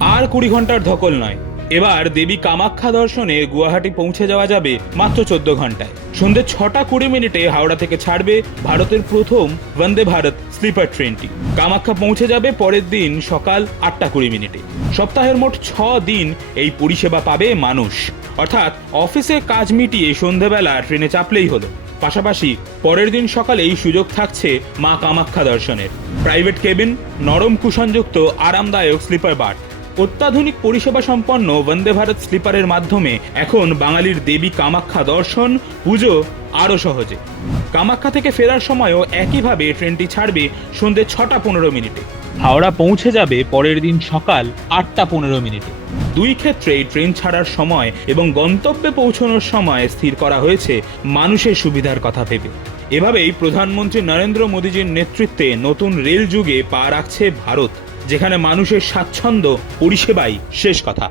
আর কুড়ি ঘণ্টার ধকল নয়। এবার দেবী কামাখ্যা দর্শনে গুয়াহাটি পৌঁছে যাওয়া যাবে মাত্র চোদ্দ ঘন্টায়। সন্ধে ছটা কুড়ি মিনিটে হাওড়া থেকে ছাড়বে ভারতের প্রথম বন্দে ভারত স্লিপার ট্রেনটি। কামাখ্যা পৌঁছে যাবে পরের দিন সকাল আটটা কুড়ি মিনিটে। সপ্তাহের মোট ছ দিন এই পরিষেবা পাবে মানুষ। অর্থাৎ অফিসে কাজ মিটিয়ে সন্ধেবেলা ট্রেনে চাপলেই হলো। পাশাপাশি পরের দিন সকালে এই সুযোগ থাকছে মা কামাখ্যা দর্শনের। প্রাইভেট কেবিন, নরম কুশনযুক্ত আরামদায়ক স্লিপার বার্থ। অত্যাধুনিক পরিষেবা সম্পন্ন বন্দে ভারত স্লিপারের মাধ্যমে এখন বাঙালির দেবী কামাখ্যা দর্শন, পুজো আরও সহজে। কামাখ্যা থেকে ফেরার সময়ও একইভাবে ট্রেনটি ছাড়বে সন্ধে ছটা পনেরো মিনিটে। হাওড়া পৌঁছে যাবে পরের দিন সকাল আটটা পনেরো মিনিটে। দুই ক্ষেত্রেই ট্রেন ছাড়ার সময় এবং গন্তব্যে পৌঁছানোর সময় স্থির করা হয়েছে মানুষের সুবিধার কথা ভেবে। এভাবেই প্রধানমন্ত্রী নরেন্দ্র মোদীজির নেতৃত্বে নতুন রেল যুগে পা রাখছে ভারত। যেখানে মানুষের স্বাচ্ছন্দ্য পরিষেবাই শেষ কথা।